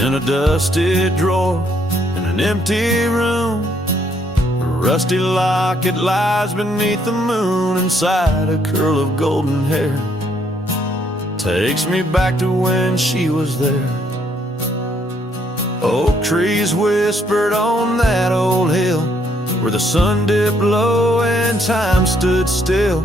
in a dusty drawer in an empty room. A rusty locket lies beneath the moon. Inside a curl of golden hair takes me back to when she was there. Oak trees whispered on that old hill where the sun dipped low and time stood still.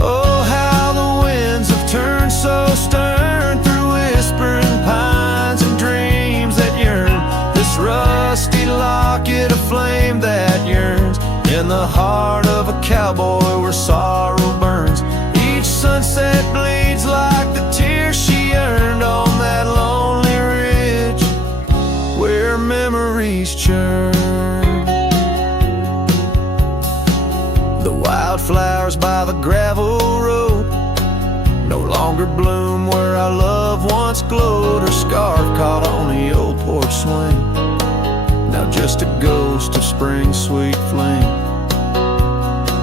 Oh, how the winds have turned so stern through whispering pines and dreams that yearn. This rusty locket, a flame that yearns in the heart of a cowboy where sorrow burns. Each sunset bleeds like the tears she earned on that lonely ridge where memories churn. The wildflowers by the gravel road no longer bloom where our love once glowed. Her scarf caught on the old porch swing, now just a ghost of spring's sweet flame.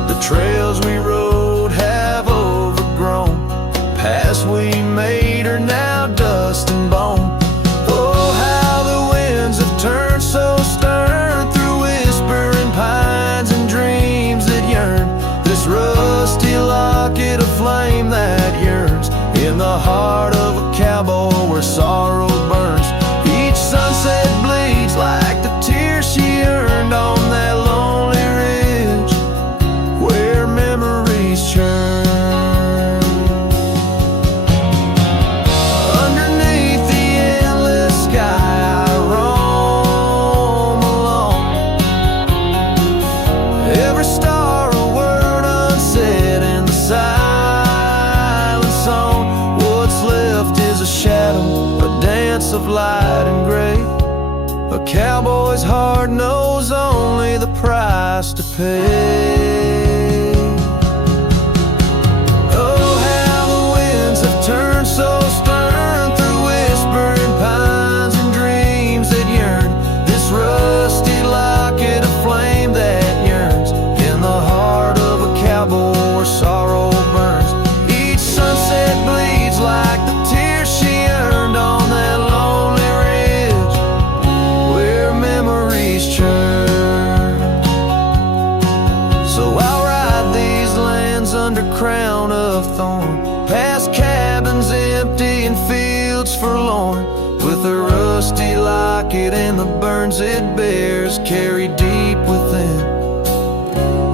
The trails we rode have overgrown, paths we made are now dust and bone. Oh, how the winds have turned so stern through whispering pines and dreams that yearn. This rusty locket, a flame that yearns in the heart of a cowboy where sorrow burns. Each sunset bleeds like the tears she earned on that lonely ridge where memories churn. Underneath the endless sky I roam alone. Every star a word unsaid in the silent song. What's left is a shadow, a dance of light and gray. A cowboy's heart knows only the price to pay. Oh, how the winds have turned so stern through whispering pines and dreams that yearn. This rusty locket, a flame that yearns in the heart of a cowboy where sorrow burns. Each sunset bleeds like the tears she earned on that lonely ridge where memories churn. So I'll ride these lands under crown of thorn, past cabins empty and fields forlorn, with a rusty locket and the burns it bears carried deep within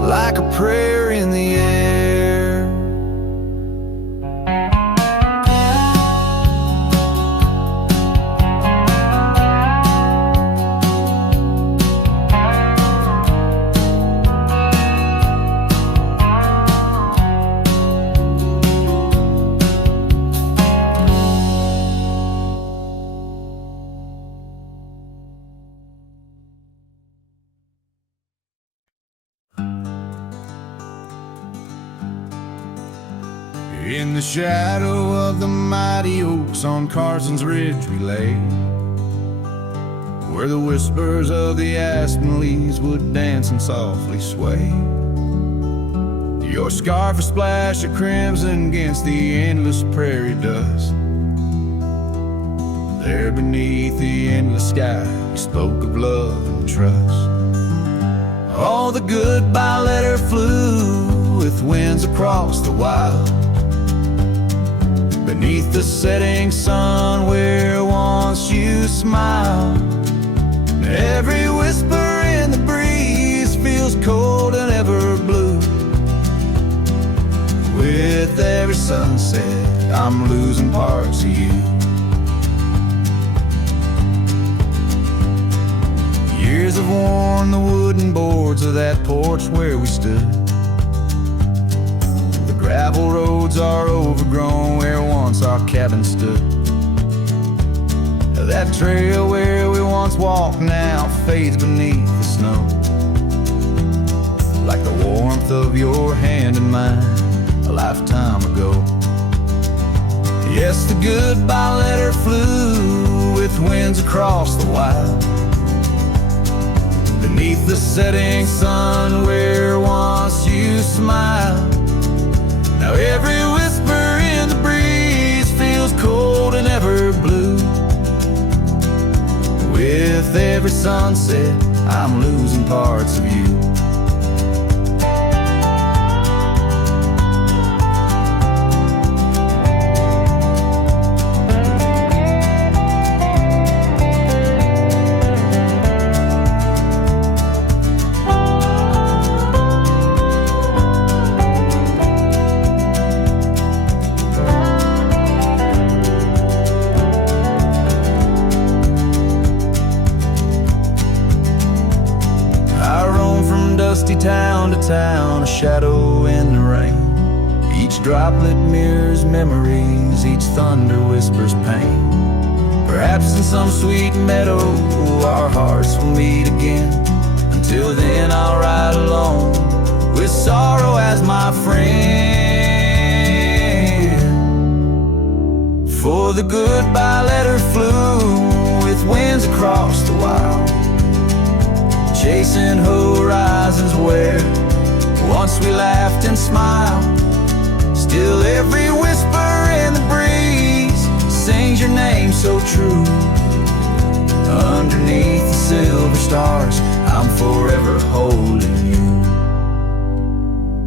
like a prayer in the air. In the shadow of the mighty oaks on Carson's Ridge we lay, where the whispers of the aspen leaves would dance and softly sway. Your scarf a splash of crimson against the endless prairie dust. There beneath the endless sky you spoke of love and trust. All the goodbye letter flew with winds across the wild, beneath the setting sun where once you smiled. Every whisper in the breeze feels cold and ever blue. With every sunset I'm losing parts of you. Years have worn the wooden boards of that porch where we stood. The gravel roads are overgrown where once our cabin stood. That trail where we once walked now fades beneath the snow, like the warmth of your hand in mine a lifetime ago. Yes, the goodbye letter flew with winds across the wild, beneath the setting sun where once you smiled. Now every whisper in the breeze feels cold and ever blue. every sunset, I'm losing parts of you. Town to town, a shadow in the rain. Each droplet mirrors memories, each thunder whispers pain. Perhaps in some sweet meadow our hearts will meet again. Until then I'll ride alone with sorrow as my friend. For the goodbye letter flew with winds across the wild, chasing horizons where once we laughed and smiled. Still every whisper in the breeze sings your name so true. Underneath the silver stars, I'm forever holding you.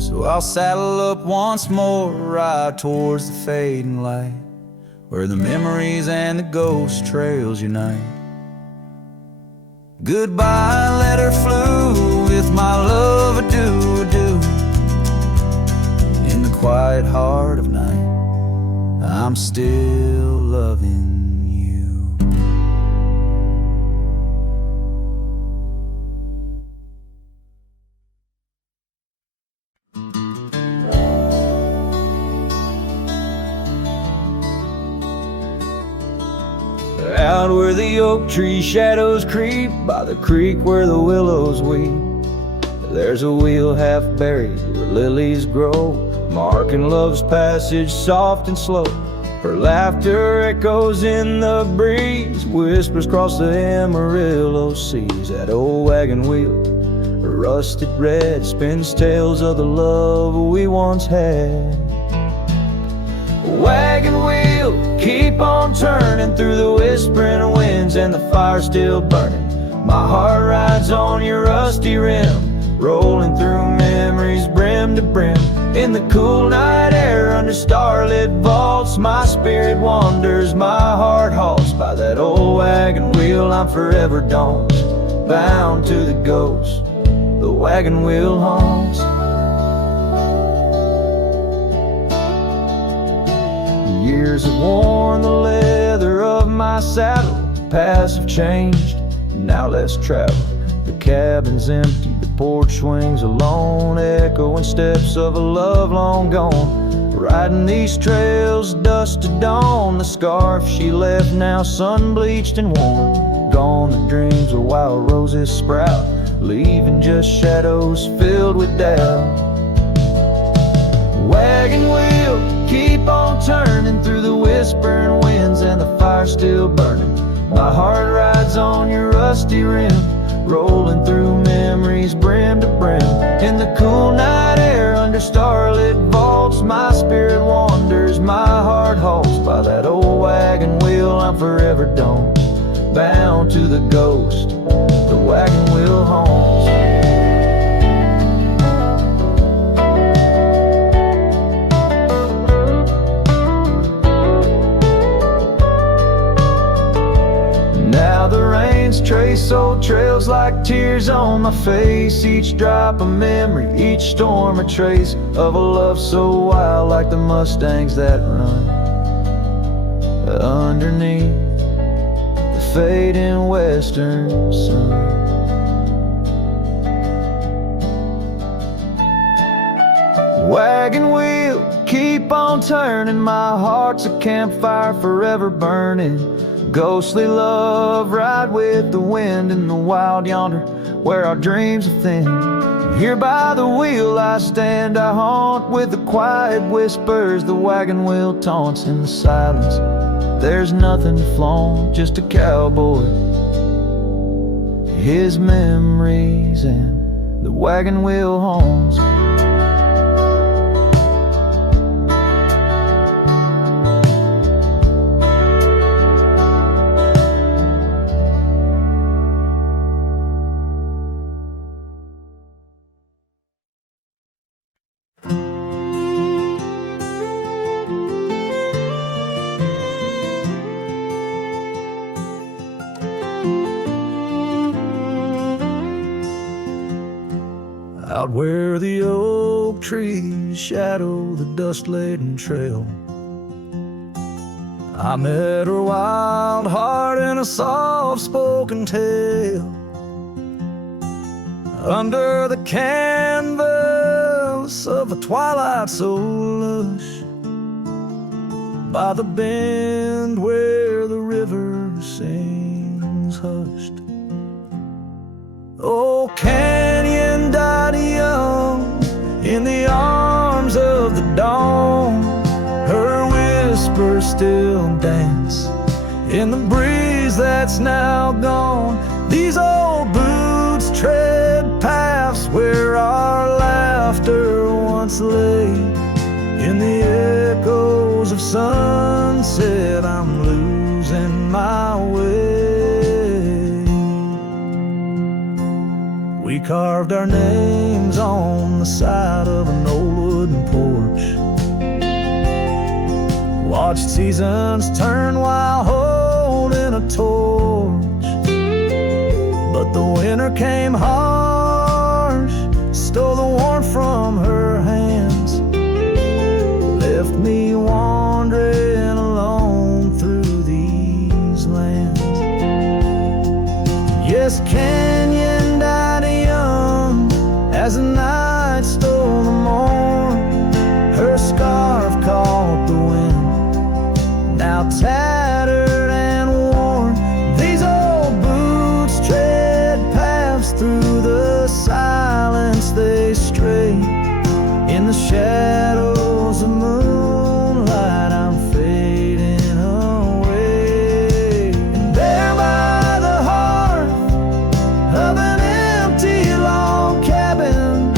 So I'll saddle up once more, ride towards the fading light, where the memories and the ghost trails unite. Goodbye letter flew with my love, adieu, adieu. In the quiet heart of night, I'm still loving you. Out where the oak tree shadows creep, by the creek where the willows weep, there's a wheel half buried where lilies grow, marking love's passage soft and slow. Her laughter echoes in the breeze, whispers across the Amarillo seas. That old wagon wheel, rusted red, spins tales of the love we once had. Wagon wheel, keep on turning through the whispering winds and the fire still burning. My heart rides on your rusty rim, rolling through memories brim to brim. In the cool night air under starlit vaults, my spirit wanders, my heart halts. By that old wagon wheel I'm forever daunts, bound to the ghost the wagon wheel haunts. Years have worn the leather of my saddle, paths have changed, now let's travel. The cabin's empty, the porch swings alone, echoing steps of a love long gone. Riding these trails dusk to dawn, the scarf she left now sun-bleached and worn. Gone the dreams of wild roses sprout, leaving just shadows filled with doubt. Wagon wheel, keep on turning through the whispering winds and the fire still burning. My heart rides on your rusty rim, rolling through memories brim to brim. In the cool night air under starlit vaults, my spirit wanders, my heart halts. By that old wagon wheel I'm forever doomed, bound to the ghost the wagon wheel haunts. Now the rains trace old trails like tears on my face, each drop a memory, each storm a trace of a love so wild, like the mustangs that run underneath the fading western sun. Wagon wheel, keep on turning, my heart's a campfire forever burning. Ghostly love, ride with the wind in the wild yonder, where our dreams are thin. Here by the wheel I stand, I haunt with the quiet whispers the wagon wheel taunts. In the silence there's nothing to flaunt, just a cowboy, his memories, and the wagon wheel haunts. out where the oak trees shadow the dust-laden trail. I met her wild heart in a soft-spoken tale. Under the canvas of a twilight so lush, by the bend where the river sings hushed. Oh, canyon died young in the arms of the dawn. Her whispers still dance in the breeze that's now gone. These old boots tread paths where our laughter once lay. In the echoes of sunset, I'm losing my way. We carved our names on the side of an old wooden porch, watched seasons turn while holding a torch. But the winter came harsh, stole the warmth from her hands, left me wandering alone through these lands. Yes, Canyon died young as the night stole the morn. Her scarf caught the wind, now tattered and worn. These old boots tread paths through the silence they stray. In the shadows of moonlight, I'm fading away. And there by the hearth of an empty log cabin,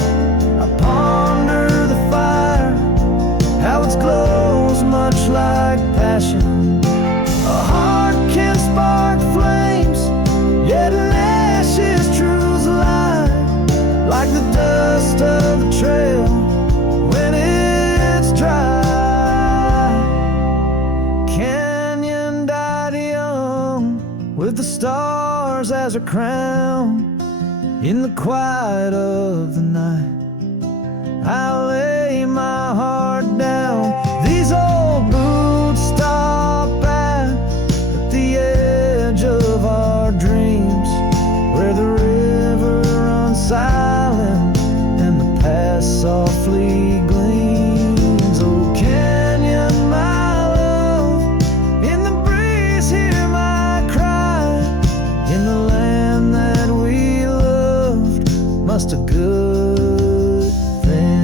I ponder the fire, how its glows much like passion. A heart can spark flames, yet in ashes truths lie, like the dust of the trail when it's dry. Canyon died young with the stars as her crown. In the quiet of the night, I lay my heart down. These old boots stop at the edge of our dreams, where the river runs silent and the past softly gleams. Oh, Canyon, my love, in the breeze hear my cry. In the land that we loved, must a good thing.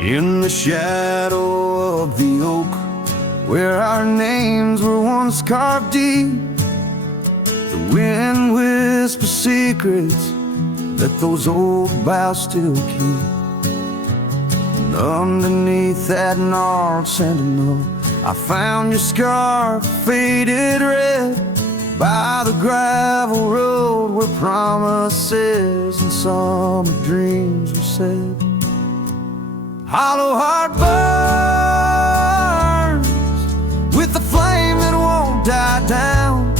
In the shadow of the oak, where our names were once carved deep, the wind whispers secrets that those old boughs still keep. And underneath that gnarled sentinel, I found your scarf faded red by the gravel road where promises and summer dreams were said. Hollow heart burns with the flame that won't die down.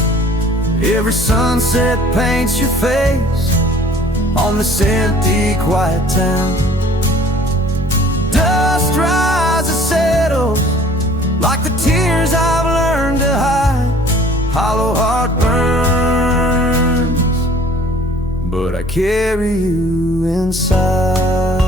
Every sunset paints your face on this empty, quiet town. Dust rises, settles like the tears I've learned to hide. Hollow heart burns, but I carry you inside.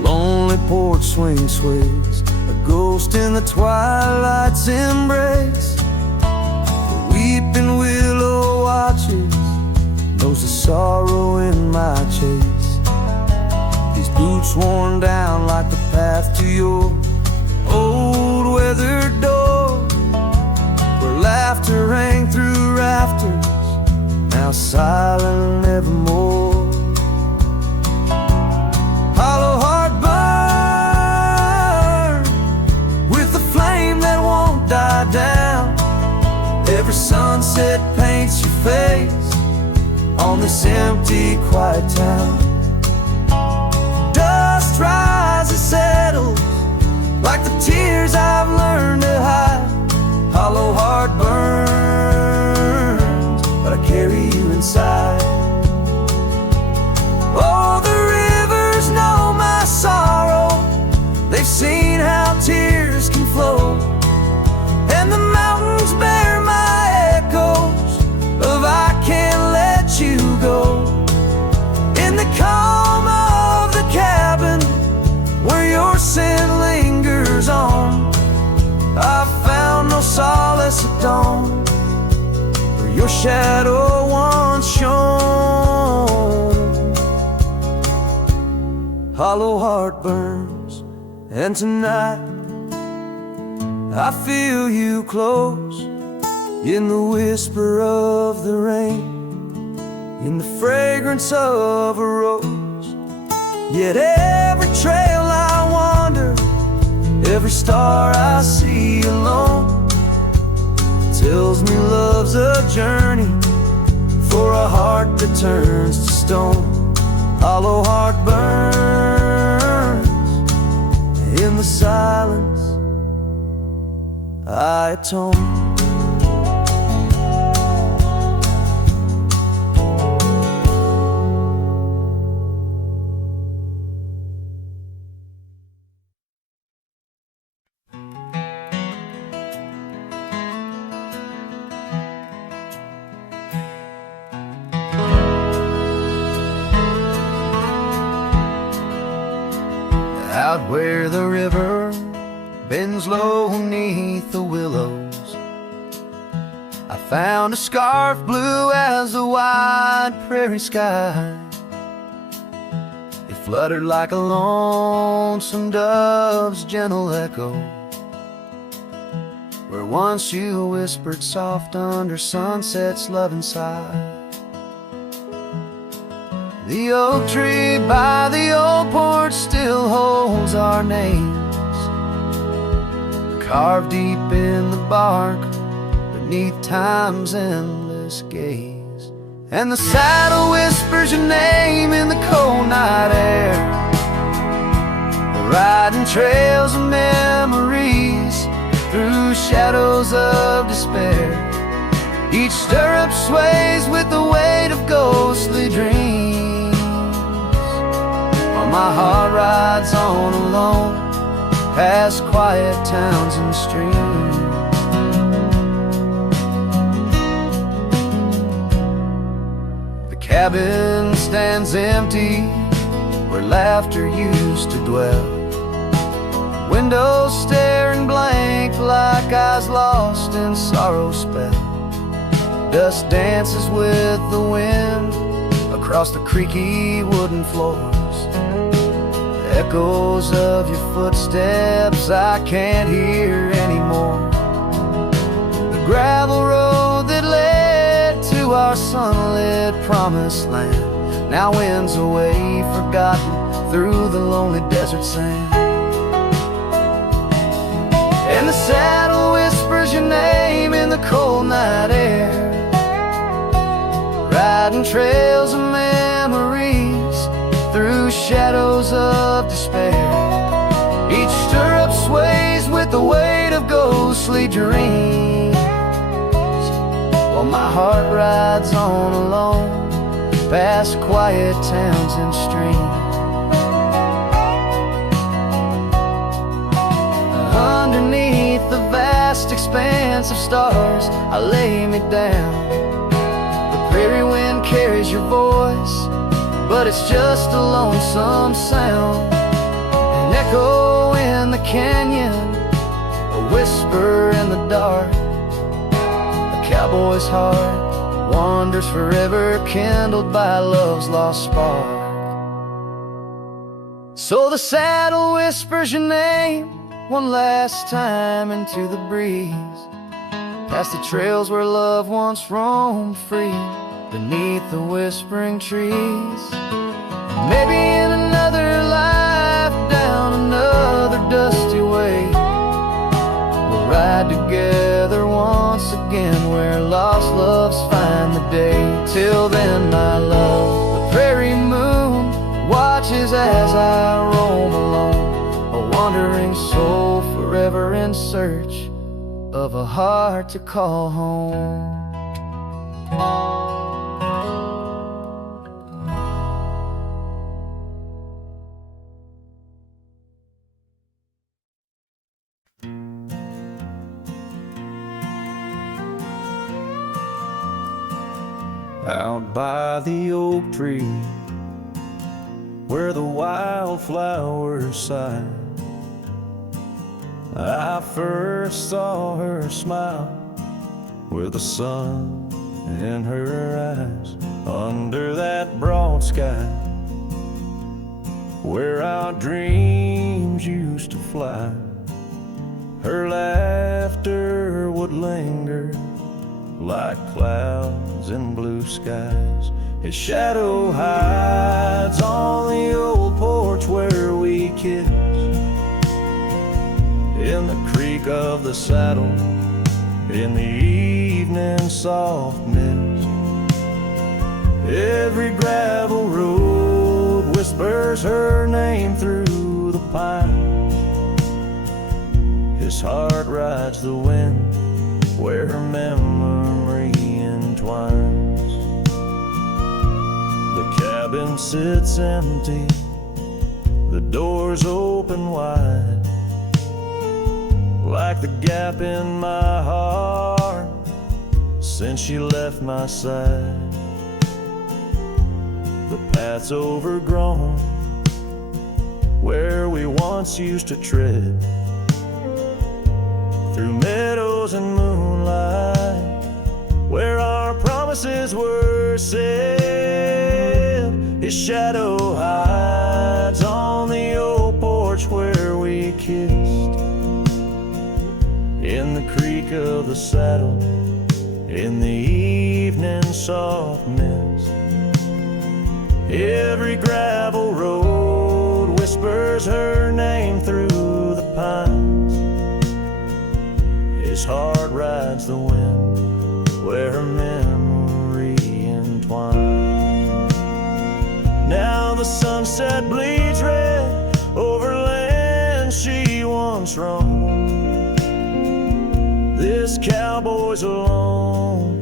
Lonely porch swing sways, a ghost in the twilight's embrace. The weeping willow watches, knows the sorrow in my chase. These boots worn down like the path to your old weathered door, where laughter rang through rafters, now silent evermore. face on this empty, quiet town. Dust rises, settles like the tears I've learned to hide. Hollow heart burns, but I carry you inside. Oh, the rivers know my sorrow. They've seen how tears can flow, and the mountains bear my echoes of I can't let you go. In the calm of the cabin where your scent lingers on, I found no solace at dawn, where your shadow once shone. Hollow heart burns, and tonight I feel you close, in the whisper of the rain, in the fragrance of a rose. Yet every trail I wander, every star I see alone, tells me love's a journey for a heart that turns to stone. Hollow heart burns, in the silence I atone. Out where the river bends low neath the willows, I found a scarf blue as the wide prairie sky. It fluttered like a lonesome dove's gentle echo, where once you whispered soft under sunset's loving sigh. The oak tree by the old porch still holds our names, carved deep in the bark beneath time's endless gaze. And the saddle whispers your name in the cold night air, riding trails of memories through shadows of despair. Each stirrup sways with the weight of ghostly dreams, my heart rides on alone, past quiet towns and streams. The cabin stands empty where laughter used to dwell, windows staring blank like eyes lost in sorrow's spell. Dust dances with the wind across the creaky wooden floors, echoes of your footsteps I can't hear anymore. The gravel road that led to our sunlit promised land now winds away forgotten through the lonely desert sand. And the saddle whispers your name in the cold night air, riding trails of memories through shadows of despair. Each stirrup sways with the weight of ghostly dreams, while my heart rides on alone, past quiet towns and streams. Underneath the vast expanse of stars, I lay me down. The prairie wind carries your voice, but it's just a lonesome sound, an echo in the canyon, a whisper in the dark. A cowboy's heart wanders forever, kindled by love's lost spark. So the saddle whispers your name one last time into the breeze, past the trails where love once roamed free, beneath the whispering trees. Maybe in another life, down another dusty way, we'll ride together once again where lost loves find the day. Till then, my love, the prairie moon watches as I roam alone, a wandering soul forever in search of a heart to call home. Out by the oak tree, where the wildflowers sigh, I first saw her smile with the sun in her eyes. Under that broad sky, where our dreams used to fly, her laughter would linger like clouds in blue skies. His shadow hides on the old porch where we kissed, in the creak of the saddle, in the evening soft mist. Every gravel road whispers her name through the pines. His heart rides the wind where her memory entwines. The cabin sits empty, the doors open wide, like the gap in my heart since she left my side. The path's overgrown where we once used to tread, through meadows and moonlight where our promises were said. His shadow hides on the old porch where we kissed, in the creak of the saddle, in the evening soft mist. Every gravel road whispers her name through the pines. His heart rides the wind where her memory entwines. Now the sunset bleeds red over land she once roamed. This cowboy's alone,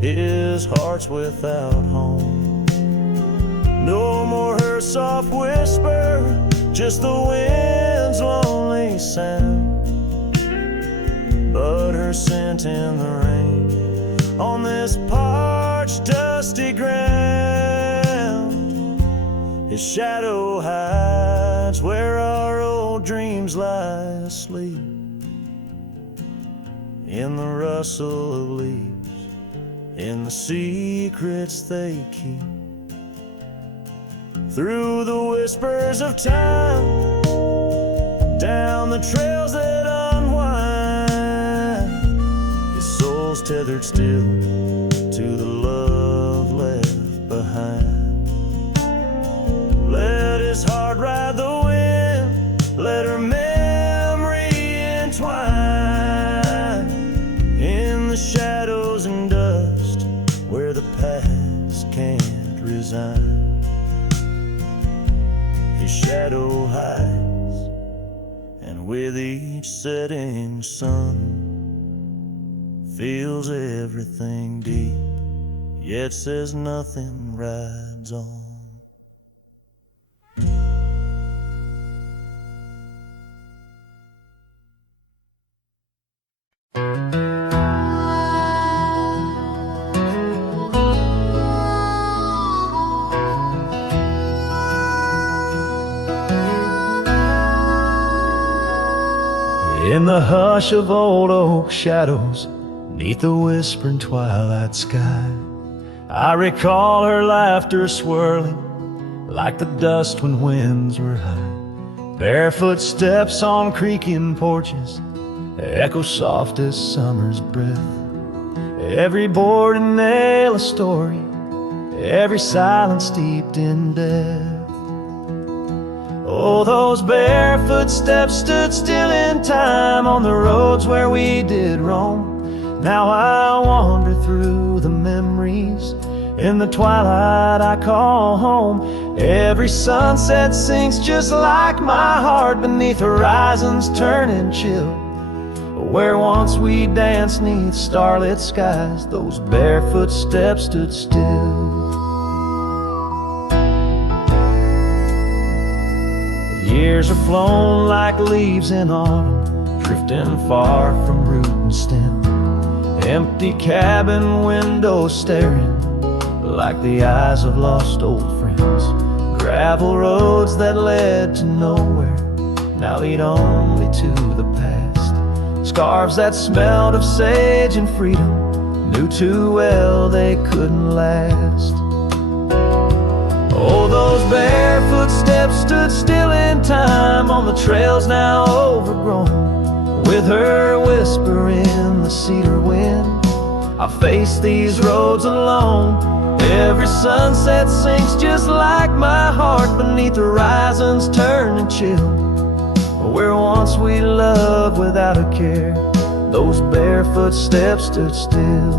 his heart's without home. No more her soft whisper, just the wind's lonely sound, but her scent in the rain on this parched, dusty ground. His shadow hides where our old dreams lie asleep, in the rustle of leaves, in the secrets they keep. Through the whispers of time, down the trails that unwind, his soul's tethered still to the love left behind. Let his heart ride the wind, let her memory entwine, in the shadows and dust where the past can't resign. His shadow hides, and with each setting sun, feels everything deep, yet says nothing, rides on. In the hush of old oak shadows, neath the whispering twilight sky, I recall her laughter swirling like the dust when winds were high. Barefoot steps on creaking porches echo soft as summer's breath. Every board and nail a story, every silence steeped in death. Oh, those barefoot steps stood still in time on the roads where we did roam, Now I wander through the memories. In the twilight I call home. Every sunset sinks just like my heart beneath horizons turning chill. Where once we danced 'neath starlit skies, those barefoot steps stood still. Years are flown like leaves in autumn, drifting far from root and stem. Empty cabin windows staring like the eyes of lost old friends. Gravel roads that led to nowhere now lead only to the past. Scarves that smelled of sage and freedom knew too well they couldn't last. Oh, those barefoot steps stood still in time on the trails now overgrown. With her whisper in the cedar wind, I face these roads alone. Every sunset sinks just like my heart beneath horizons turning chill. Where once we loved without a care, those barefoot steps stood still.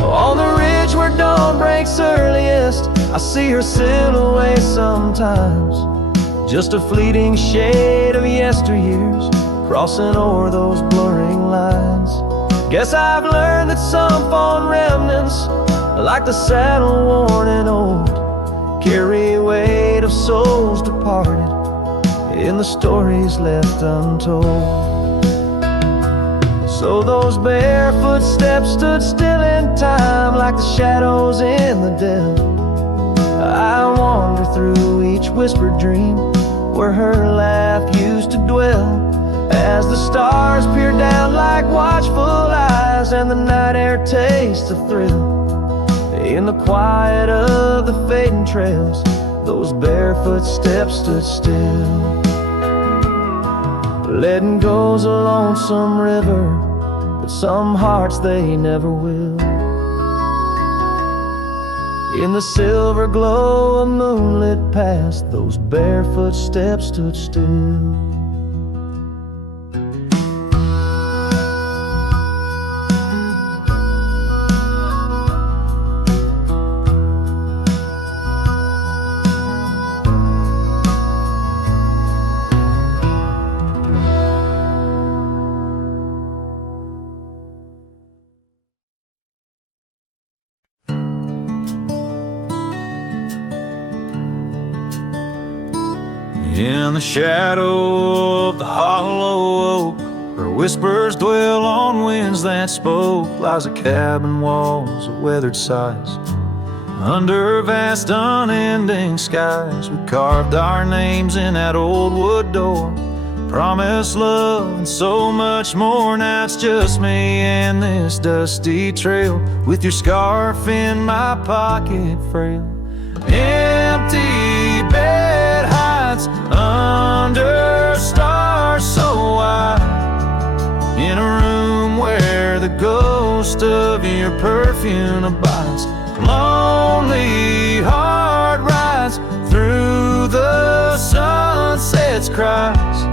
On the ridge where dawn breaks earliest, I see her silhouette sometimes. Just a fleeting shade of yesteryears crossing o'er those blurring lines. Guess I've learned that some fond remnants, like the saddle worn and old, carry weight of souls departed in the stories left untold. So those barefoot steps stood still in time like the shadows in the dell. I wander through each whispered dream where her laugh used to dwell. As the stars peer down like watchful eyes and the night air tastes of thrill, in the quiet of the fading trails, those barefoot steps stood still. Letting go's a lonesome river, but some hearts they never will. In the silver glow of moonlit past, those barefoot steps stood still. In the shadow of the hollow oak, where whispers dwell on winds that spoke, lies a cabin walls of weathered sighs. Under vast unending skies, we carved our names in that old wood door. Promised love and so much more. Now it's just me and this dusty trail, with your scarf in my pocket frail. Empty bed hides under stars so wide, in a room where the ghost of your perfume abides. Lonely heart rides through the sunset's cries,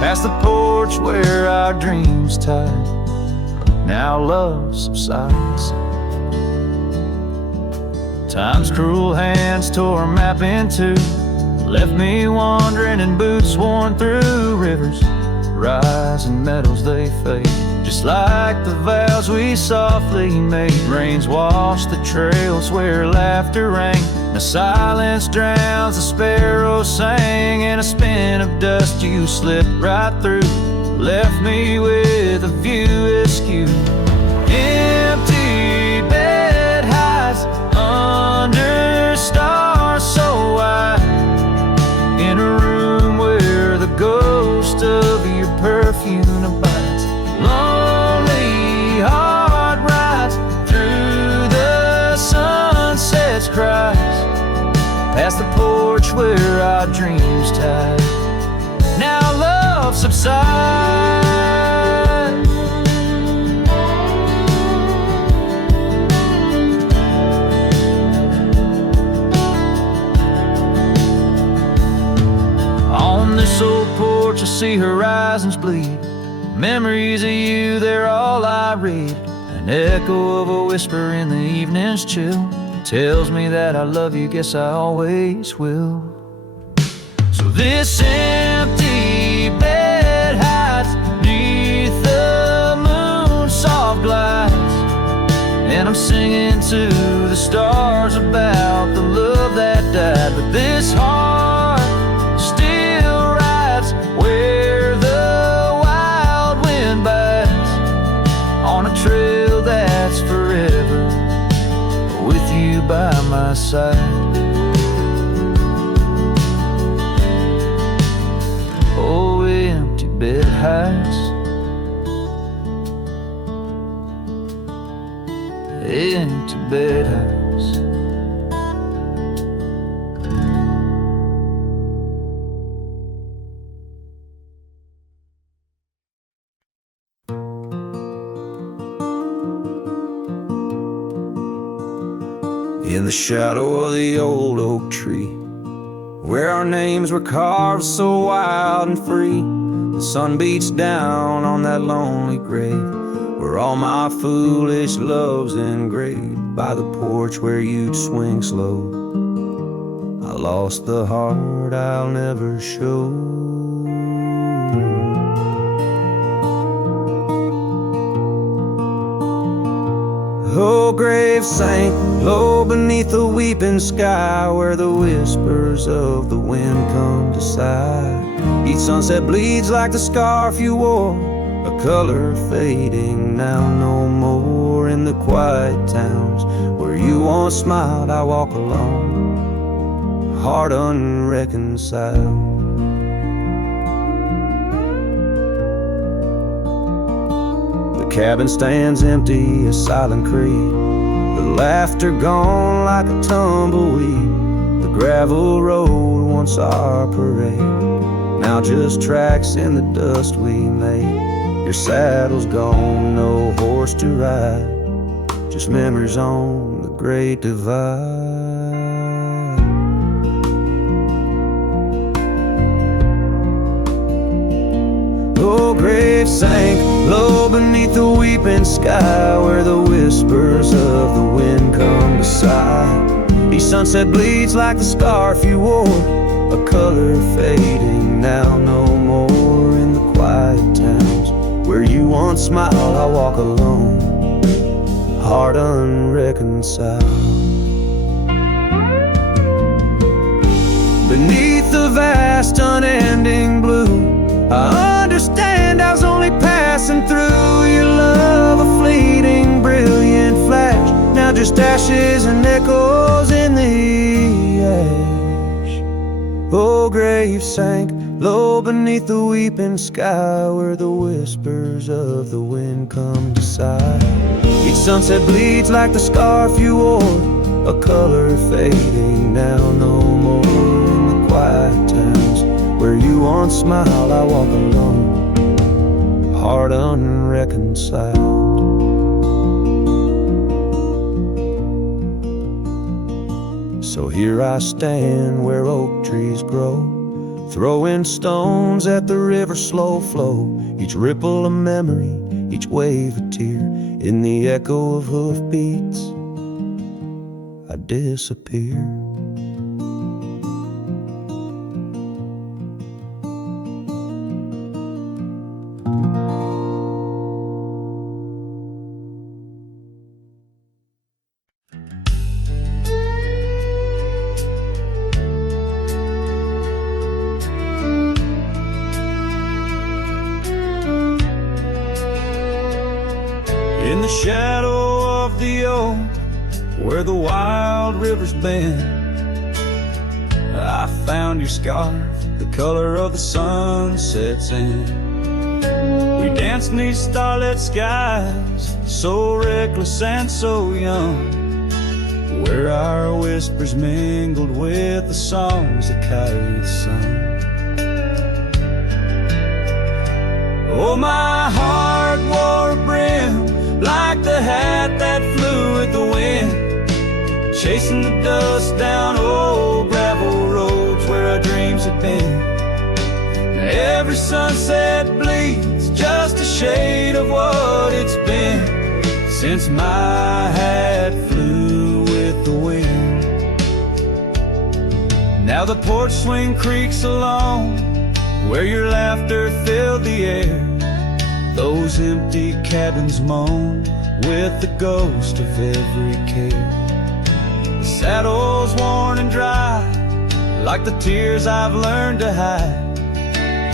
past the porch where our dreams tied. Now love subsides. Time's cruel hands tore a map in two, left me wandering in boots worn through rivers. Rising meadows they fade, just like the vows we softly made. Rains wash the trails where laughter rang, the silence drowns the sparrows sang. In a spin of dust you slipped right through, left me with a view askew. Empty bed hides under stars so wide, in a room where the ghost of your perfume abides. Lonely heart rides through the sunset's cries, past the porch where our dreams tied. Now love subsides. On this old porch I see horizons bleed, Memories of you, they're all I read. An echo of a whisper in the evening's chill tells me that I love you, guess I always will. So this empty bed hides neath the moon's soft glides, and I'm singing to the stars about the love that died. But this heart still rides where the wild wind bites, on a trail that's forever with you by my side. Oh, empty bed hides, empty bed hides. In the shadow of the old oak tree, where our names were carved so wild and free, the sun beats down on that lonely grave, where all my foolish love's engraved. By the porch where you'd swing slow, I lost the heart I'll never show. Oh, grave sank low beneath the weeping sky, where the whispers of the wind come to sigh. Each sunset bleeds like the scarf you wore, a color fading now no more. In the quiet towns where you once smiled, I walk alone, heart unreconciled. The cabin stands empty, a silent creed, the laughter gone like a tumbleweed. The gravel road, once our parade, now just tracks in the dust we made. Your saddle's gone, no horse to ride, just memories on the great divide. Oh, grave sank low beneath the weeping sky, where the whispers of the wind come to sigh. Each sunset bleeds like the scarf you wore, a color fading now no more. In the quiet towns where you once smiled, I walk alone, heart unreconciled. Beneath the vast unending blue, I understand I was only passing through. Your love, a fleeting brilliant flash, now just ashes and echoes in the ash. Oh, grave sank low beneath the weeping sky, where the whispers of the wind come to sigh. Each sunset bleeds like the scarf you wore, a color fading now no more. In the quiet towns where you once smiled, I walk alone, heart unreconciled. So here I stand where oak trees grow, throwing stones at the river's slow flow. Each ripple a memory, each wave a tear. In the echo of hoofbeats, I disappear. In the shadow of the oak, where the wild river's bend, I found your scarf, the color of the sunset's end. We danced 'neath starlit skies, so reckless and so young, where our whispers mingled with the songs that kites sung. Oh, my heart wore a brim like the hat that flew with the wind, chasing the dust down old gravel roads where our dreams had been. Now every sunset bleeds just a shade of what it's been since my hat flew with the wind. Now the porch swing creaks along where your laughter filled the air. Those empty cabins moan with the ghost of every care. The saddle's worn and dry, like the tears I've learned to hide.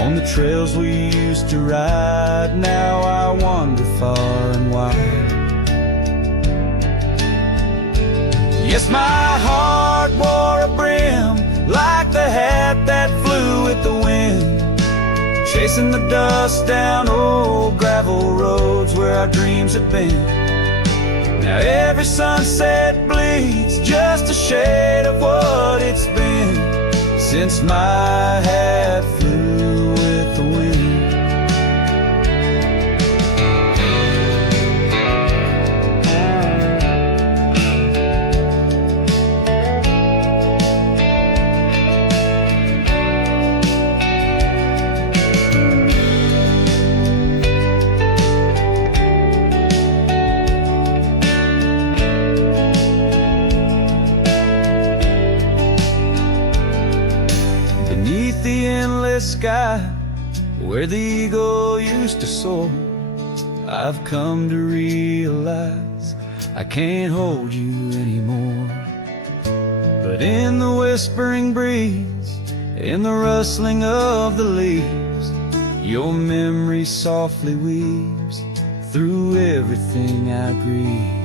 On the trails we used to ride, now I wander far and wide. Yes, my heart wore a brim like the hat that flew with the wind, chasing the dust down old gravel roads where our dreams had been. Now every sunset bleeds just a shade of what it's been since my hat flew with the wind. The endless sky where the eagle used to soar, I've come to realize I can't hold you anymore. But in the whispering breeze, in the rustling of the leaves, your memory softly weaves through everything I breathe.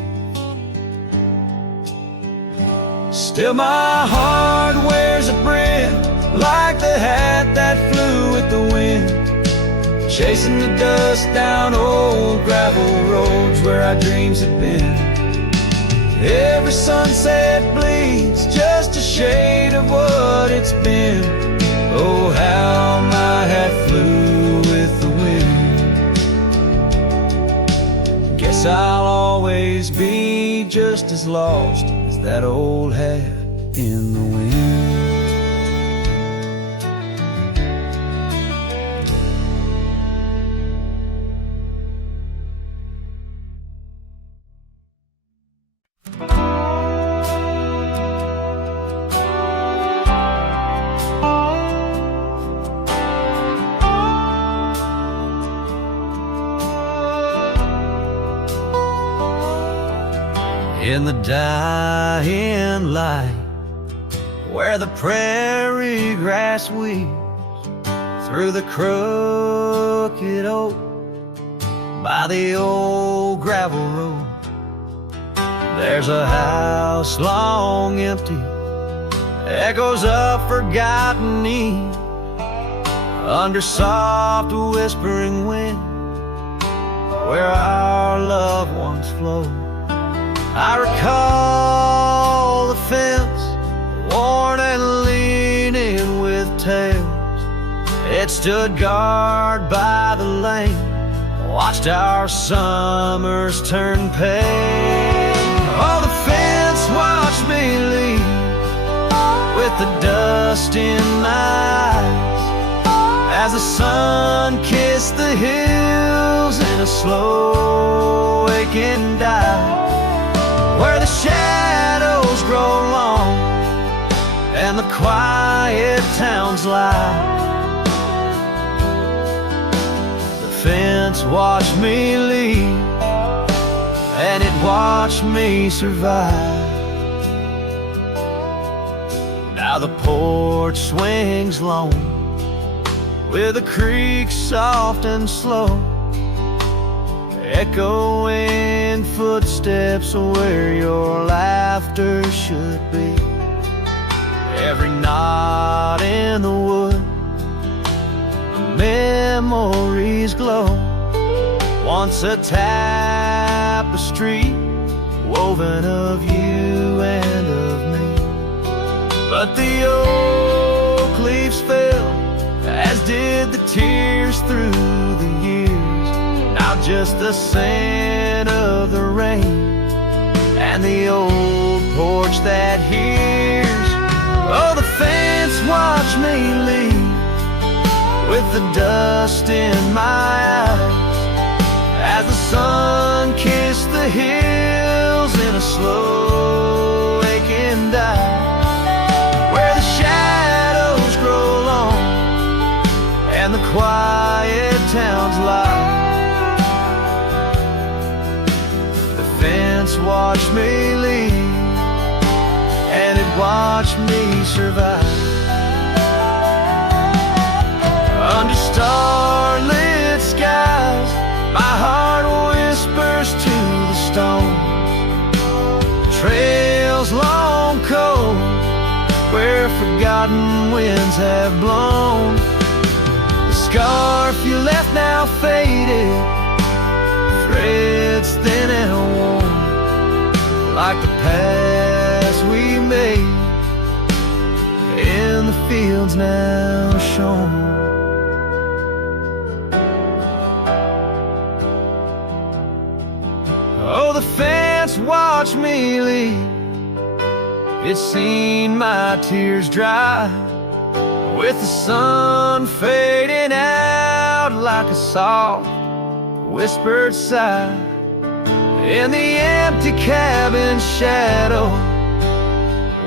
Still my heart wears a brim like the hat that flew with the wind, chasing the dust down old gravel roads where our dreams had been. Every sunset bleeds just a shade of what it's been. Oh, how my hat flew with the wind. Guess I'll always be just as lost as that old hat in the wind. In the dying light, where the prairie grass weaves through the crooked oak by the old gravel road, there's a house long empty, echoes of forgotten eve under soft whispering wind, where our loved ones flow. I recall the fence, worn and leaning with tails. It stood guard by the lane, watched our summers turn pale. Oh, the fence watched me leave with the dust in my eyes as the sun kissed the hills in a slow waking dive, where the shadows grow long and the quiet towns lie. The fence watched me leave, and it watched me survive. Now the porch swings lone, with the creek soft and slow, echoing footsteps where your laughter should be. Every knot in the wood, memories glow. Once a tapestry woven of you and of me. But the oak leaves fell, as did the tears through the years. Now just the scent of the rain and the old porch that hears. Oh, the fence watched me leave with the dust in my eyes as the sun kissed the hills in a slow aching dive, where the shadows grow long and the quiet towns lie. The fence watched me leave, and it watched me survive. Under starlit skies, my heart whispers to the stones, trails long cold where forgotten winds have blown. The scarf you left now faded, threads thin and worn, like the paths we made in the fields now shown. Oh, the fence watched me leave, it's seen my tears dry, with the sun fading out like a soft whispered sigh in the empty cabin shadow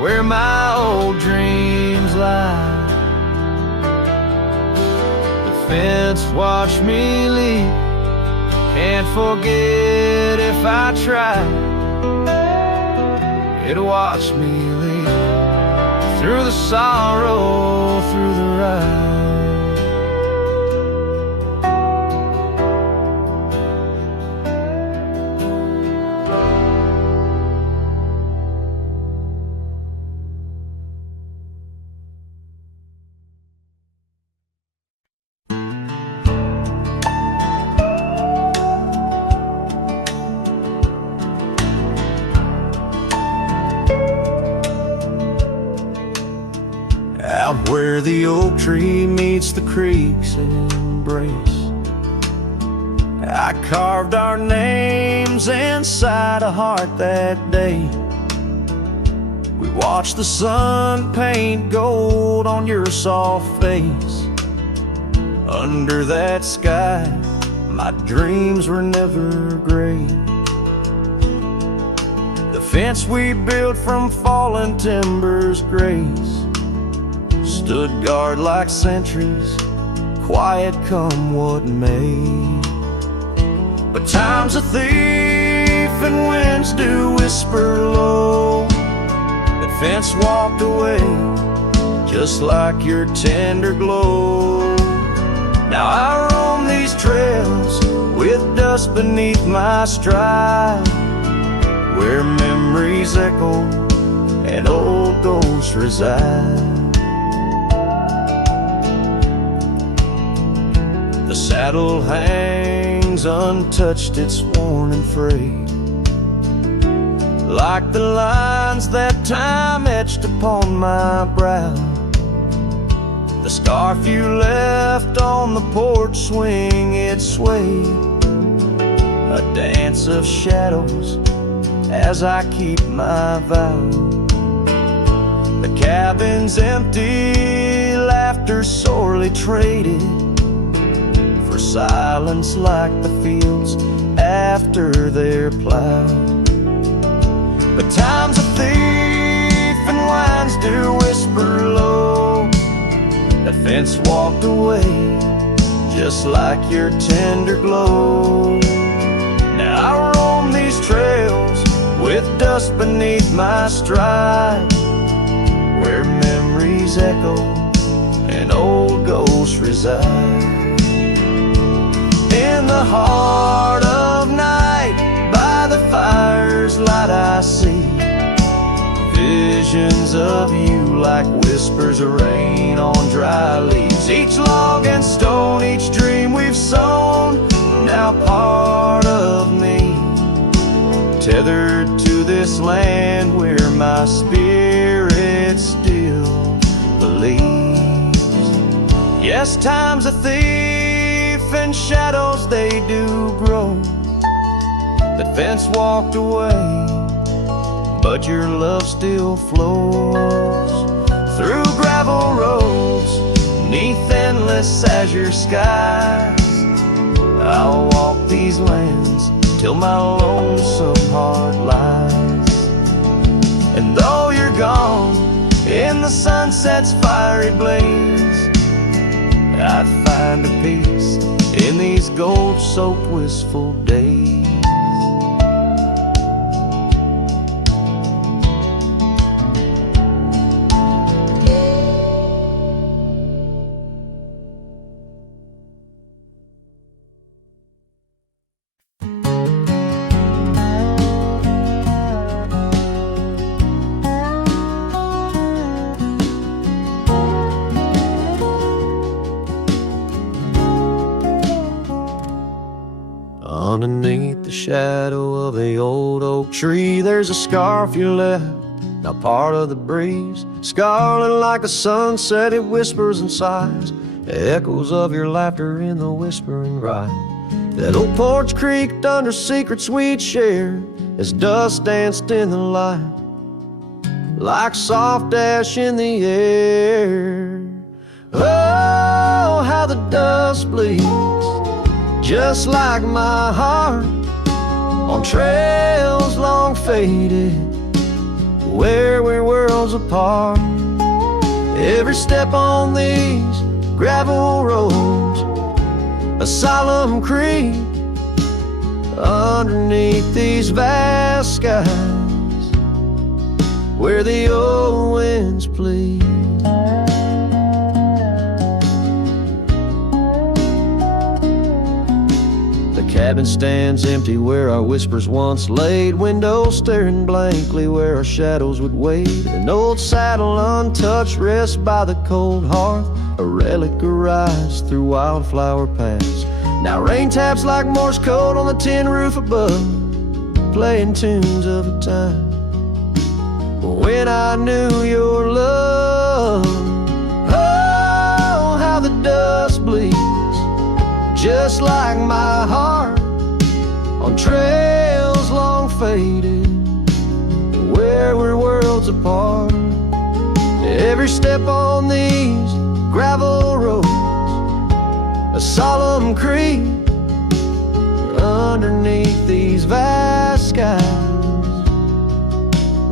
where my old dreams lie. The fence watched me leave, can't forget if I try. It watched me leave through the sorrow, through the ride. Out where the oak tree meets the creek's embrace, I carved our names inside a heart that day. We watched the sun paint gold on your soft face. Under that sky, my dreams were never gray. The fence we built from fallen timbers grace stood guard like sentries, quiet come what may. But time's a thief and winds do whisper low. That fence walked away, just like your tender glow. Now I roam these trails with dust beneath my stride, where memories echo and old ghosts reside. The saddle hangs untouched, it's worn and frayed, like the lines that time etched upon my brow. The scarf you left on the porch swing, it swayed, a dance of shadows as I keep my vow. The cabin's empty, laughter sorely traded for silence like the fields after they're plowed. But time's a thief and winds do whisper low. The fence walked away, just like your tender glow. Now I roam these trails with dust beneath my stride, where memories echo and old ghosts reside. In the heart of night, by the fire's light I see visions of you like whispers of rain on dry leaves. Each log and stone, each dream we've sown, now part of me, tethered to this land where my spirit still believes. Yes, time's a thief and shadows they do grow. The fence walked away, but your love still flows through gravel roads, beneath endless azure skies. I'll walk these lands till my lonesome heart lies. And though you're gone in the sunset's fiery blaze, I'd find a peace in these gold-soaked wistful days. Underneath the shadow of the old oak tree, there's a scarf you left, now part of the breeze. Scarlet like a sunset, it whispers and sighs, echoes of your laughter in the whispering ride. That old porch creaked under secret sweet share as dust danced in the light, like soft ash in the air. Oh, how the dust bleeds, just like my heart, on trails long faded, where we're worlds apart. Every step on these gravel roads, a solemn creed, underneath these vast skies, where the old winds plead. The cabin stands empty where our whispers once laid, windows staring blankly where our shadows would wade. An old saddle untouched rests by the cold hearth, a relic arise through wildflower paths. Now rain taps like Morse code on the tin roof above, playing tunes of a time when I knew your love. Oh, how the dust bleeds, just like my heart, on trails long faded, where we're worlds apart. Every step on these gravel roads, a solemn creed, underneath these vast skies,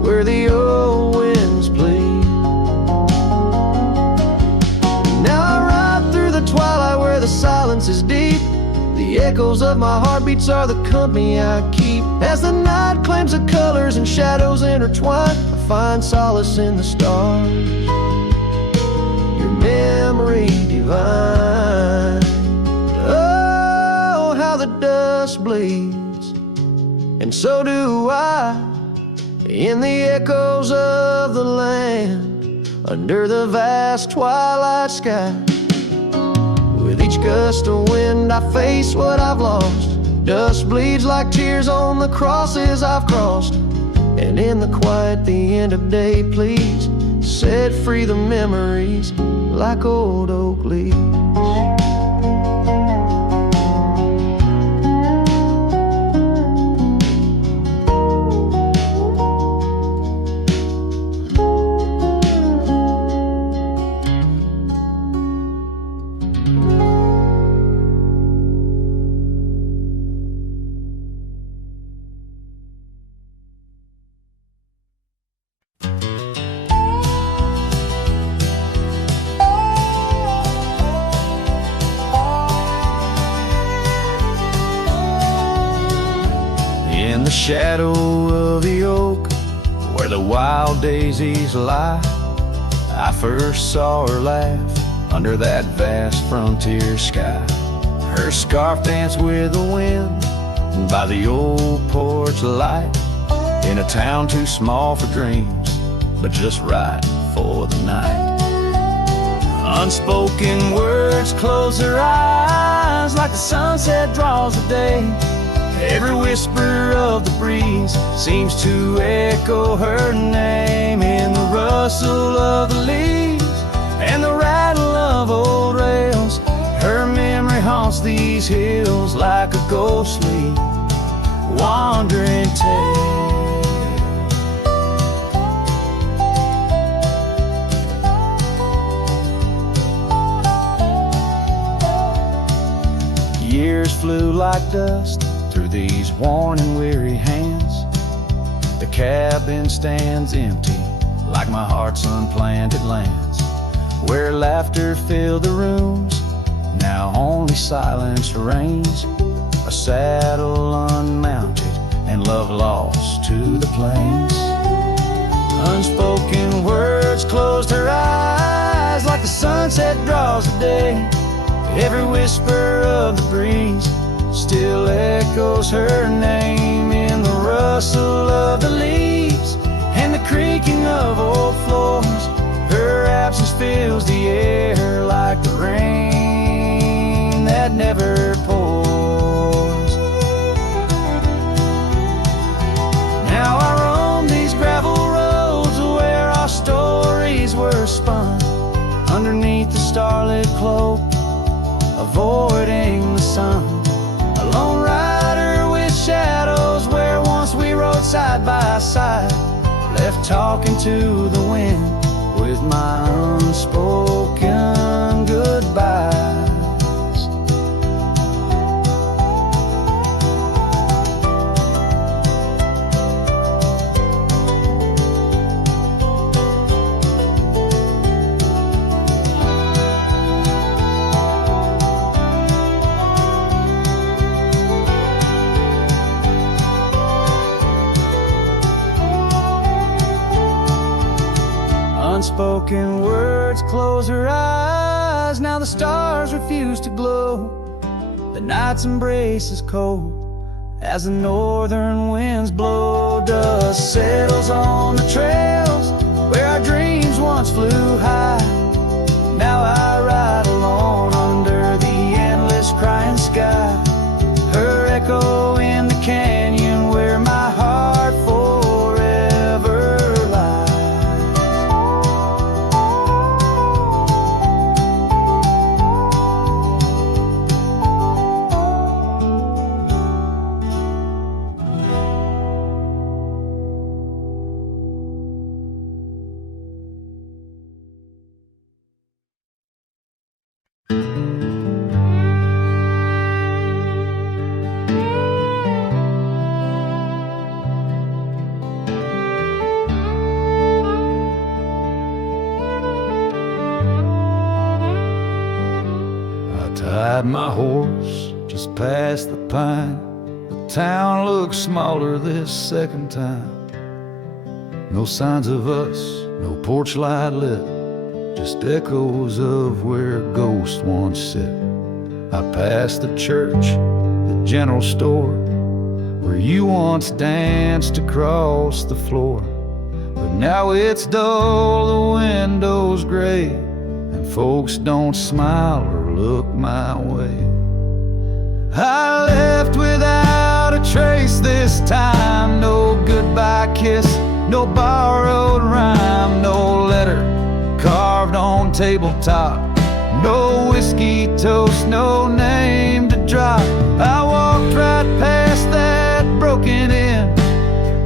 where the old winds plead. Now I ride through the twilight where the silence is deep. The echoes of my heartbeats are the company I keep. As the night claims the colors and shadows intertwine, I find solace in the stars, your memory divine. Oh, how the dust bleeds, and so do I, in the echoes of the land, under the vast twilight sky. With each gust of wind I face what I've lost. Dust bleeds like tears on the crosses I've crossed. And in the quiet, the end of day, please set free the memories like old oak leaves. In the shadow of the oak, where the wild daisies lie, I first saw her laugh under that vast frontier sky. Her scarf danced with the wind by the old porch light, in a town too small for dreams, but just right for the night. Unspoken words close her eyes like the sunset draws the day. Every whisper of the breeze seems to echo her name in the rustle of the leaves and the rattle of old rails. Her memory haunts these hills like a ghostly wandering tale. dust through these worn and weary hands. The cabin stands empty like my heart's unplanted lands, where laughter filled the rooms, now only silence reigns. A saddle unmounted and love lost to the plains. Unspoken words closed her eyes like the sunset draws the day. Every whisper of the breeze still echoes her name in the rustle of the leaves and the creaking of old floors. Her absence fills the air like the rain that never pours. Now I roam these gravel roads where our stories were spun, underneath the starlit cloak, avoiding the sun. A lone rider with shadows where once we rode side by side, left talking to the wind with my unspoken goodbyes. Unspoken words close her eyes. Now the stars refuse to glow. The night's embrace is cold as the northern winds blow. Dust settles on the trails where our dreams once flew high. Now I ride alone under the endless crying sky. Her echo in the canyon where my heart forever lies. Tied my horse just past the pine. The town looks smaller this second time. No signs of us, no porch light lit, just echoes of where ghosts once sit. I passed the church, the general store, where you once danced across the floor. But now it's dull, the window's gray, and folks don't smile or look my way. I left without a trace this time. No goodbye kiss, no borrowed rhyme, no letter carved on tabletop, no whiskey toast, no name to drop. I walked right past that broken inn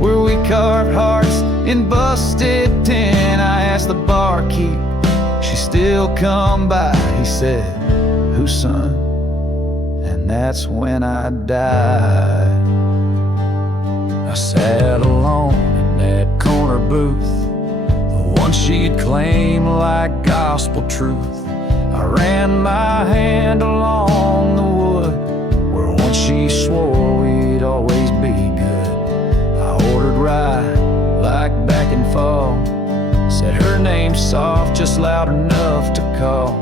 where we carved hearts in busted tin. I asked the barkeep, she still come by. He said, "Whose son?" And that's when I died. I sat alone in that corner booth, the one she'd claim like gospel truth. I ran my hand along the wood where once she swore we'd always be good. I ordered rye like back in fall, said her name soft, just loud enough to call.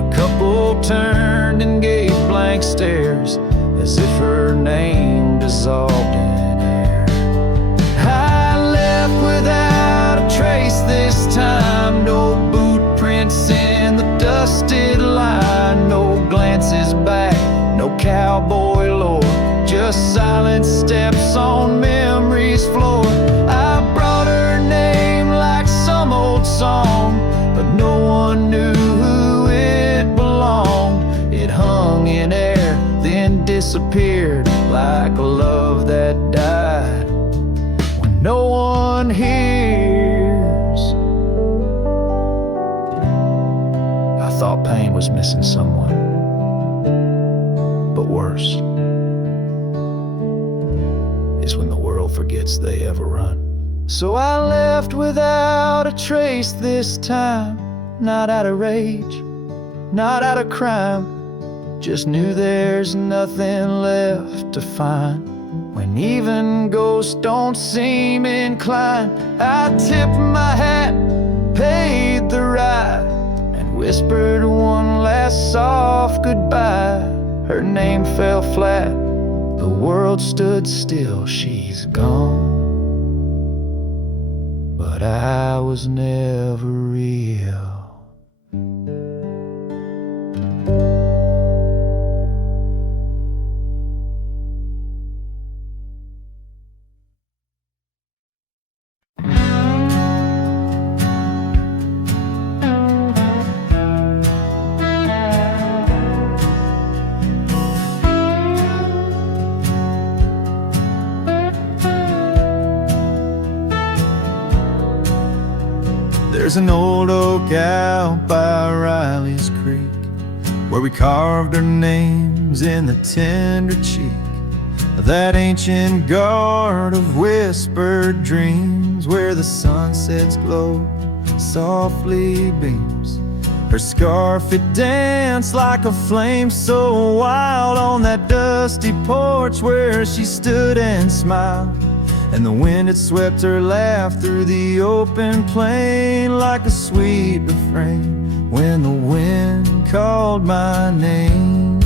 A couple turned and gave blank stares as if her name dissolved in air. I left without a trace this time. No boot prints in the dusted line, no glances back, no cowboy lore, just silent steps on memory's floor. I brought her name like some old song, but no one knew who it belonged. It hung in air, then disappeared like a love that died when no one hears. I thought pain was missing someone, but worse, fastest they ever run. So I left without a trace this time, not out of rage, not out of crime, just knew there's nothing left to find. When even ghosts don't seem inclined, I tipped my hat, paid the ride, and whispered one last soft goodbye. Her name fell flat, the world stood still, she's gone. But I was never real. There's an old oak out by Riley's Creek, where we carved our names in the tender cheek of that ancient guard of whispered dreams, where the sunset's glow softly beams. Her scarf, it danced like a flame so wild on that dusty porch where she stood and smiled. And the wind had swept her laugh through the open plain like a sweet refrain when the wind called my name.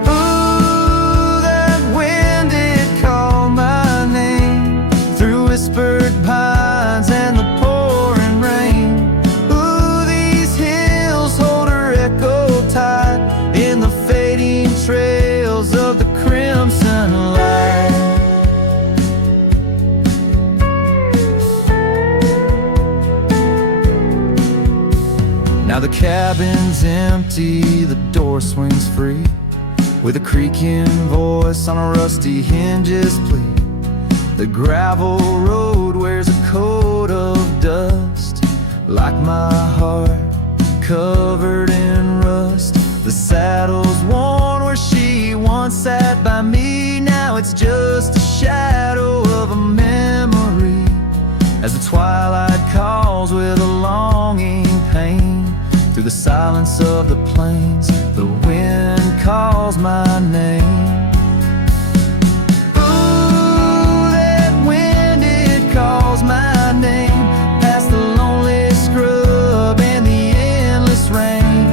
Ooh, that wind did call my name through whispered pines and the pouring rain. Ooh, these hills hold her echo tight in the fading trails of the crimson light. Now the cabin's empty, the door swings free, with a creaking voice on a rusty hinge's plea. The gravel road wears a coat of dust, like my heart, covered in rust. The saddle's worn where she once sat by me, now it's just a shadow of a memory, as the twilight calls with a longing pain. Through the silence of the plains, the wind calls my name. Ooh, that wind, it calls my name, past the lonely scrub and the endless rain.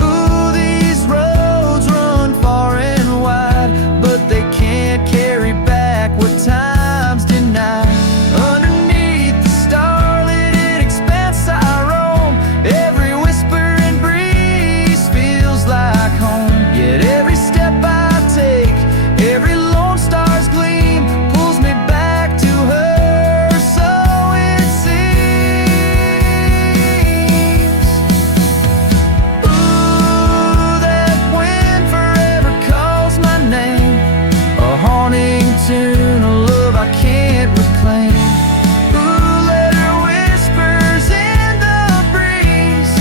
Ooh, these roads run far and wide, but they can't carry back what time's denied. Underneath the starlit expanse I roam, every like home. Yet every step I take, every lone star's gleam pulls me back to her, so it seems. Ooh, that wind forever calls my name, a haunting tune, a love I can't reclaim. Ooh, let her whispers in the breeze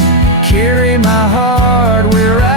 carry my heart where I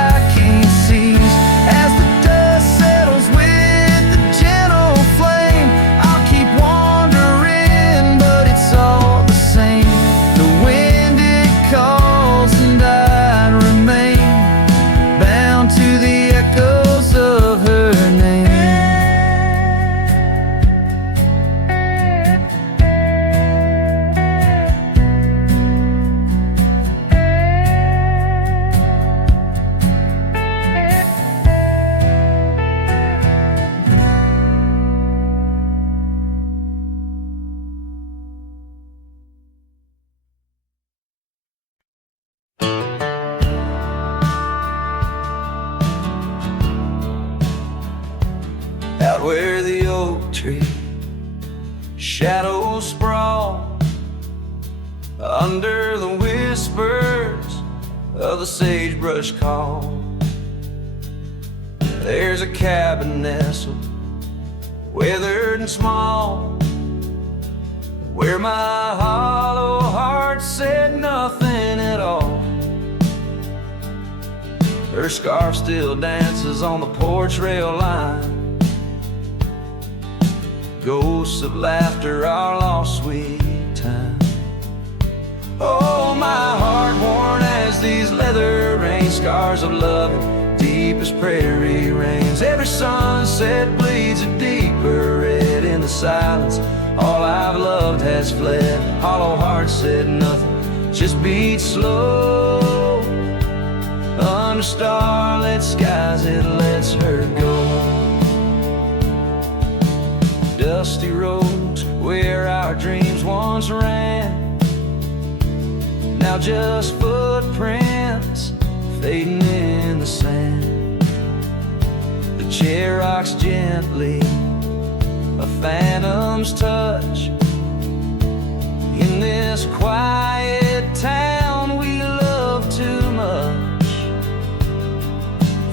where the oak tree shadows sprawl under the whispers of the sagebrush call. There's a cabin nestled, weathered and small, where my hollow heart said nothing at all. Her scarf still dances on the porch rail line, ghosts of laughter, our lost sweet time. Oh, my heart worn as these leather rain scars of loving, deep as prairie rains. Every sunset bleeds a deeper red in the silence. All I've loved has fled. Hollow heart said nothing, just beat slow. Under starlit skies it lets her go. Dusty roads where our dreams once ran, now just footprints fading in the sand. The chair rocks gently, a phantom's touch. In this quiet town we love too much.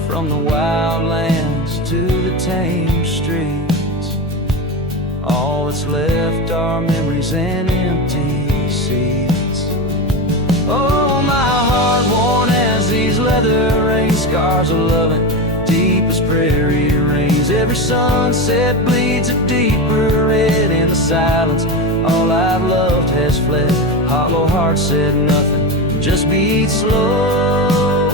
From the wildlands to the tame streets, all that's left are memories and empty seats. Oh, my heart worn as these leather rain scars of loving, deep as prairie rains. Every sunset bleeds a deeper red in the silence. All I've loved has fled. Hollow heart said nothing, just beat slow.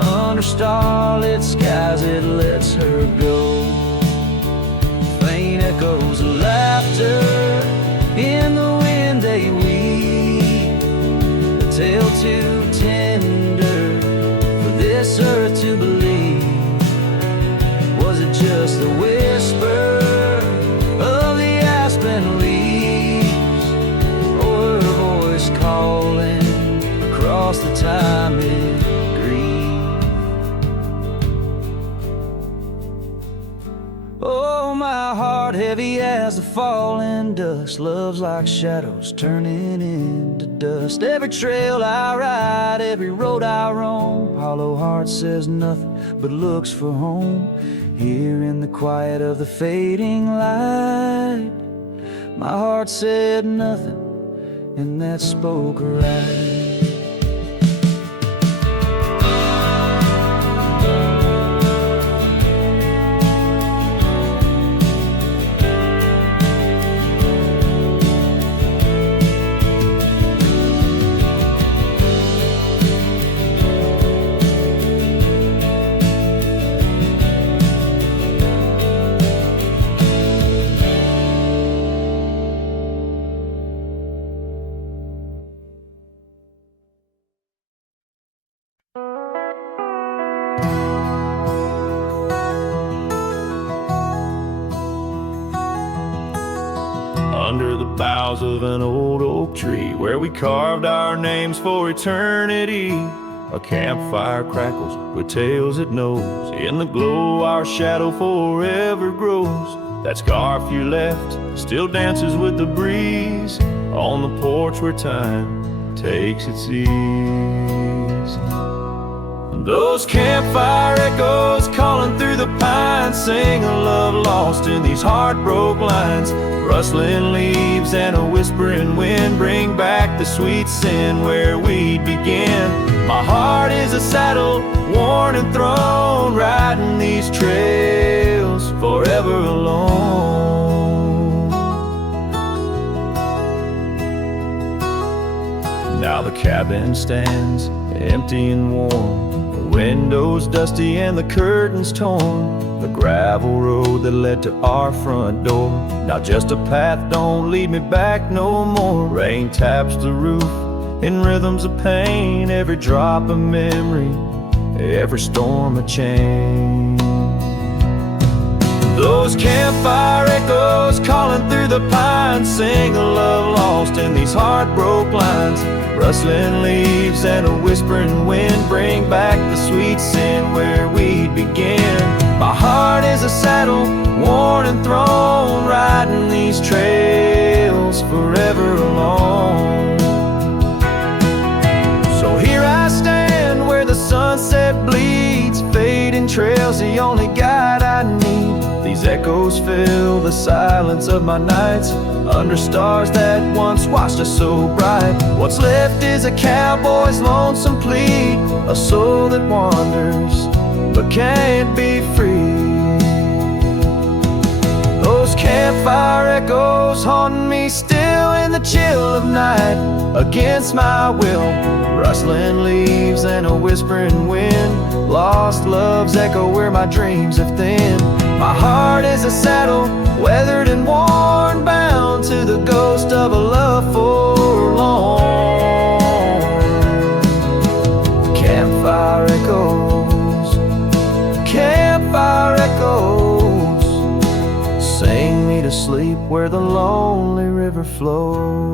Under starlit skies it lets her go. Faint echoes of laughter in the wind they weave, a tale too tender for this earth to believe. Was it just the whisper of the aspen leaves, or her voice calling across the time it grieved? Oh, my heart heavy as the falling dust, love's like shadows turning into dust. Every trail I ride, every road I roam, hollow heart says nothing but looks for home. Here in the quiet of the fading light, my heart said nothing, and that spoke right. Under the boughs of an old oak tree, where we carved our names for eternity, a campfire crackles with tales it knows. In the glow our shadow forever grows. That scarf you left still dances with the breeze on the porch where time takes its ease. Those campfire echoes calling through the pines sing a love lost in these heartbroken lines. Rustling leaves and a whispering wind bring back the sweet sin where we began. My heart is a saddle, worn and thrown, riding these trails forever alone. Now the cabin stands empty and warm, the windows dusty and the curtains torn. The gravel road that led to our front door, now just a path, don't lead me back no more. Rain taps the roof in rhythms of pain, every drop a memory, every storm a change. Those campfire echoes calling through the pines sing a love lost in these heartbroken lines. Rustling leaves and a whispering wind bring back the sweet sin where we began. My heart is a saddle, worn and thrown, riding these trails forever alone. So here I stand where the sunset bleeds, fading trails the only guide I need. These echoes fill the silence of my nights, under stars that once watched us so bright. What's left is a cowboy's lonesome plea, a soul that wanders but can't be free. Those Campfire echoes haunting me still in the chill of night, against my will. Rustling leaves and a whispering wind, lost loves echo where my dreams have thinned. My heart is a saddle, weathered and worn, bound to the ghost of a love forlorn. Campfire echoes, campfire echoes, sing me to sleep where the lonely river flows.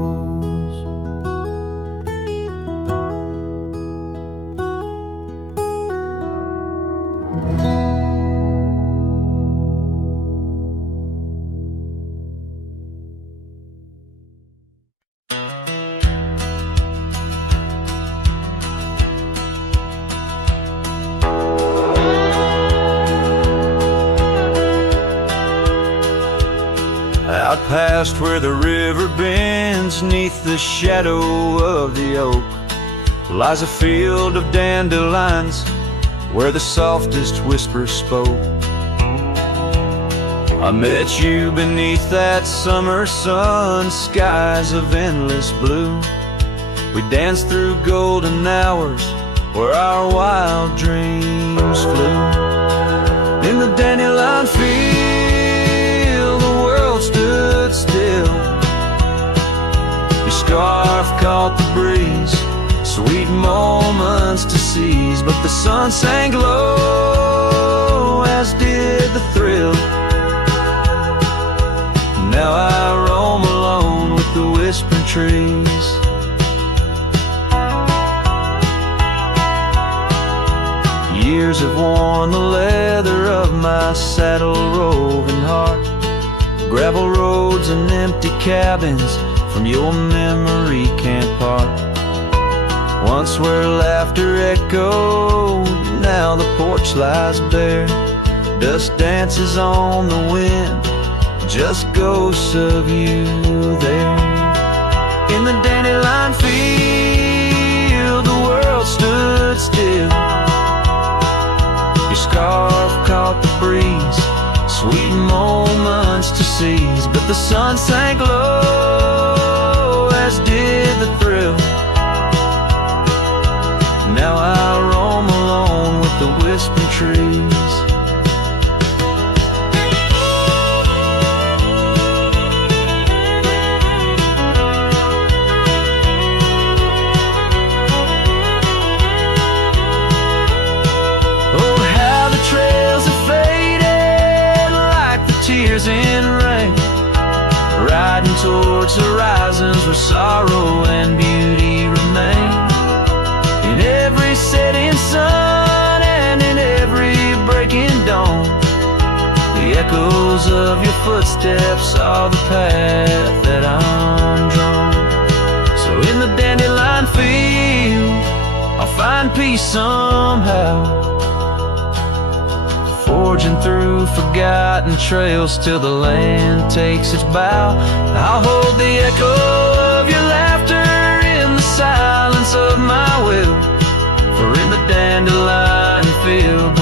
Out past where the river bends, neath the shadow of the oak, lies a field of dandelions where the softest whisper spoke. I met you beneath that summer sun, skies of endless blue. We danced through golden hours where our wild dreams flew. In the dandelion field, the world stood still. Your scarf caught the breeze, sweet moments to seize. But the sun sank low, as did the thrill. Now I roam alone with the whispering trees. Years have worn the leather of my saddle, roving heart. Gravel roads and empty cabins from your memory can't part. Once where laughter echoed, now the porch lies bare. Dust dances on the wind, just ghosts of you there. In the dandelion field, the world stood still. Your scarf caught the breeze, sweet moments to seize. But the sun sank low, as did the thrill. Now I roam alone with the whispering trees. Tears in rain, riding towards horizons where sorrow and beauty remain. In every setting sun and in every breaking dawn, the echoes of your footsteps are the path that I'm drawn. So in the dandelion field, I'll find peace somehow, forging through forgotten trails till the land takes its bow. I'll hold the echo of your laughter in the silence of my will, for in the dandelion field